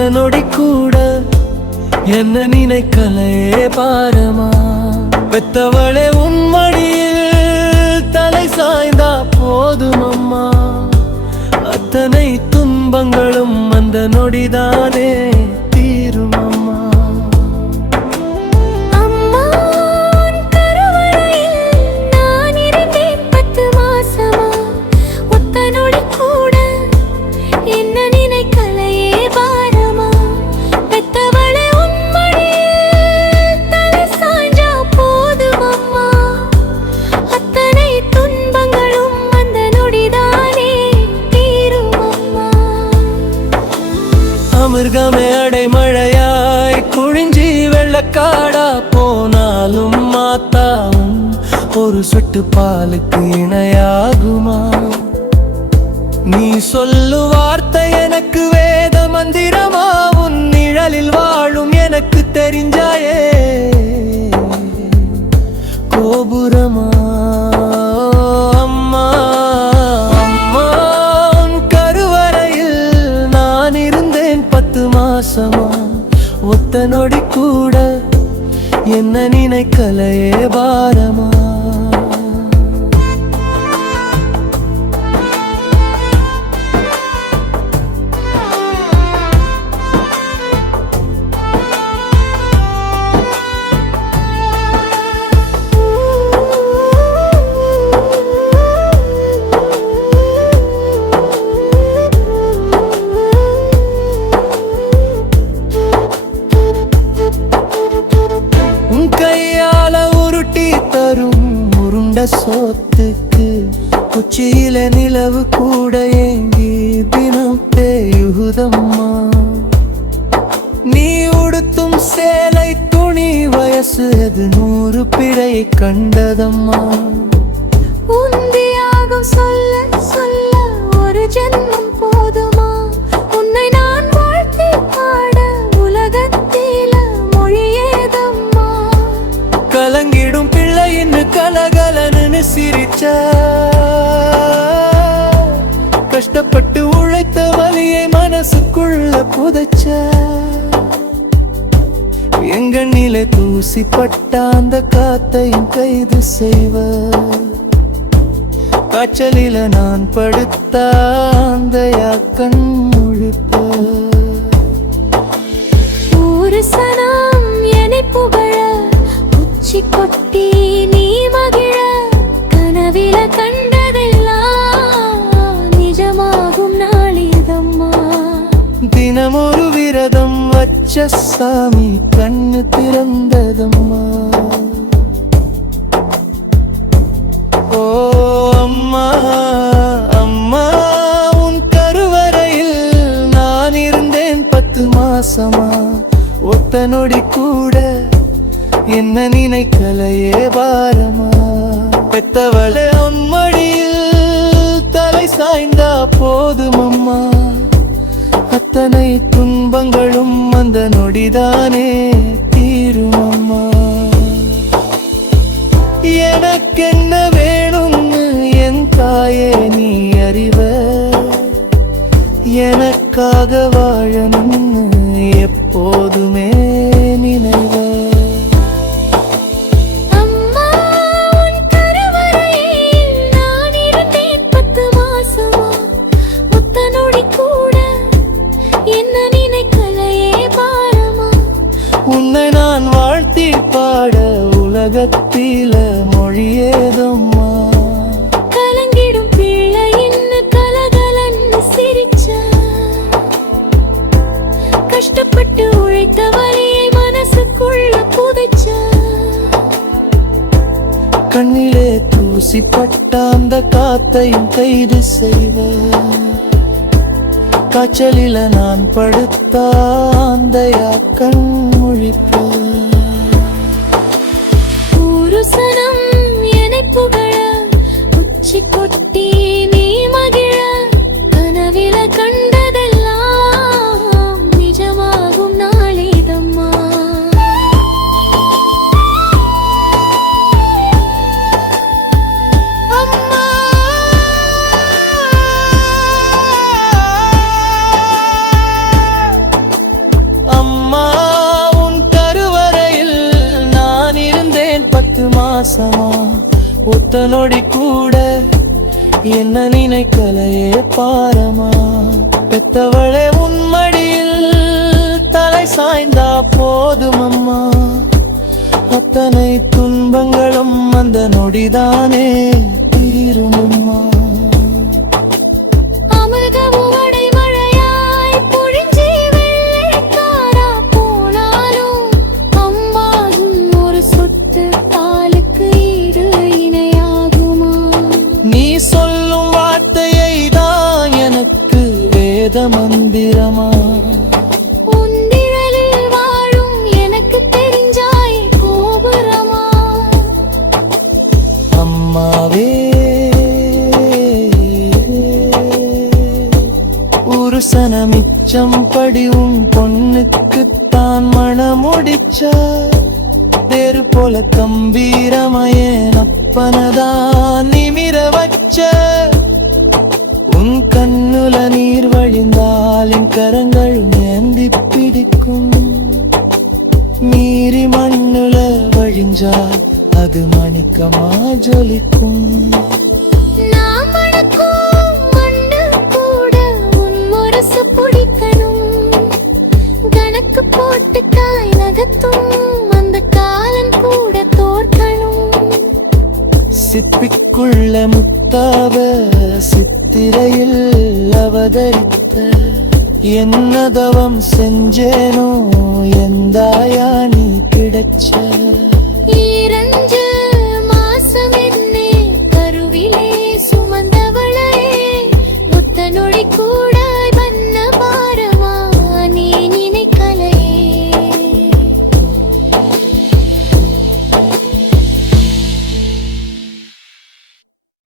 ஒத்த நொடி கூட என்ன நினைக்கலையே பாரமா. பெத்தவளே உன்மடியில் தலை சாய்ந்தா போதும் அம்மா. அத்தனை துன்பங்களும் அந்த நொடிதானே தீரும் அம்மா. மிருகமே அடைமழையாய் குழிஞ்சி வெள்ளக்காடா போனாலும் மாத்தாவும் ஒரு சொட்டு பாலுக்கு இணையாகுமா. நீ சொல்லு வார்த்தை எனக்கு வேத மந்திரமா. உன் நிழலில் வாழும் எனக்கு தெரிஞ்சாயே கோபுரமா. அம்மா அம்மா உன் கருவறையில் நான் இருந்தேன் 10 மாசமா. ஒத்த நொடி கூட என்ன நினைக்கலையே பாரமா. கையால உருட்டி தரும் உருண்ட சோத்துக்கு உச்சியில நிலவு கூட ஏங்கி தினம் பேயுதம்மா. நீ உடுத்தும் சேலை துணி வயசு அது 100 பிழையை கண்டதம்மா. உந்தியாக சொல்ல சொல்ல ஒரு ஜென்மம் போதுமா. உன்னை நான் வாழ்த்தி பாட உலகத்தில மொழியேதம்மா. கலங்கிடும் பிள்ளையின் கலகலன்னு சிரிச்ச கஷ்டப்பட்டு உழைத்த வலியை மனசுக்குள்ள புதைச்ச எங்க நிலை தூசி பட்ட அந்த காத்தையும் கைது செய்வ. காய்ச்சலில நான் படுத்த அந்த கண் முழிப்ப. ஒரு சனம் என்னை புகழ கொட்டி நீ மகிழ கனவில கண்டதெல்லாம் நிஜமாகும் நாளிதம்மா. தினமொரு விரதம் வச்ச சாமி கண்ணு திறந்ததம்மா. ஓ அம்மா அம்மா உன் கருவறையில் நான் இருந்தேன் 10 மாசமா. ஒத்த நொடி கூட என்ன நினைக்கலையே பாரமா. பெத்தவளே உன் மடியில் தலை சாய்ந்தா போதும் அம்மா. அத்தனை துன்பங்களும் அந்த நொடிதானே தீரும் அம்மா. எனக்கென்ன வேணும்னு என் தாயே நீ அறிவ. எனக்காக வாழணும்னு எப்போதுமே நினைவ. உன்னை நான் வாழ்த்தி பாட உலகத்தில மொழியேதம்மா. கலங்கிடும் பிள்ளையின் கலகலன்னு சிரிச்ச கஷ்டப்பட்டு உழைத்த வலியை மனசுக்குள்ள புதைச்ச கண்ணிலே தூசி பட்ட அந்த காத்தையும் கைது செய்வ. காய்ச்சலில நான் படுத்த அந்த கண் முழிப்ப. ஒரு சனம் என்னை புகழ உச்சி கொட்டி நீ மகிழ கனவில கண்டதெல்லாம் நிஜமாகும் நாளிதம்மா. பாரமா ஒத்த நொடி கூட என்ன நினைக்கலையே பாரமா பெத்தவளே உன்மடியில் தலை சாய்ந்தா போதும் அம்மா அத்தனை துன்பங்களும் அந்த நொடிதானே தீரும் அம்மா சொல்லும் வார்த்தையை தான் எனக்கு வேத மந்திரமா உன்னிழலில் வாழும் எனக்கு தெரிஞ்சாய் கோபுரமா அம்மாவே ஒரு சனமிச்சம் படி உன் பொண்ணுக்குத்தான் மணமுடிச்ச தேரு போல கம்பீரமயன் அப்பனதான் நிமிர வச்ச உன் கண்ணுல நீர் வழிந்தால் என் கரங்கள் ஏந்தி பிடிக்கும் மீறி மண்ணுல வழிஞ்சால் அது மணிக்கமா ஜொலிக்கும் போட்டு காய் நகத்தும் அந்த காலன் கூட தோற்கணும் சிப்பிக்குள்ள முத்தாவ சித்திரையில் அவதரித்த என்னதவம் செஞ்சேனோ எந்தாயா நீ கிடைச்ச ஈரஞ்சு மாசம் என்னே கருவிலே சுமந்தவளே முத்த நொடி கூட